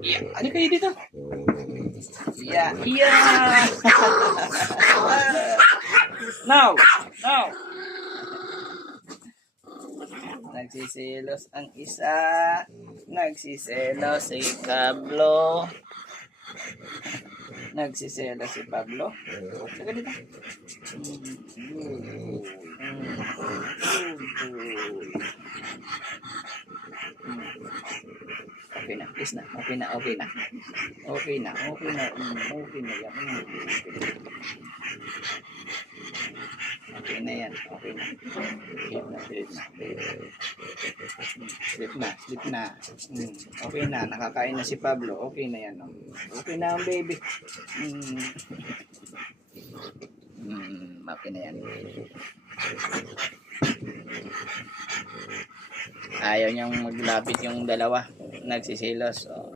Yeah, ano kayo dito? Yeah, yeah. Now, now. Nagsisilos ang isa. Nagsiselos si Pablo. Nagsiselos si Pablo. Saka dito. Okay na, please na. Okay na, okay na. Okay na, okay na. Okay na yan. Okay na yan, okay na. Sleep na, sleep na. Sleep na, sleep na. Okay na, nakakain na si Pablo. Okay na yan. Okay na ang baby. Okay na yan. Ayaw niyang maglapit yung dalawa. Nagsisilos.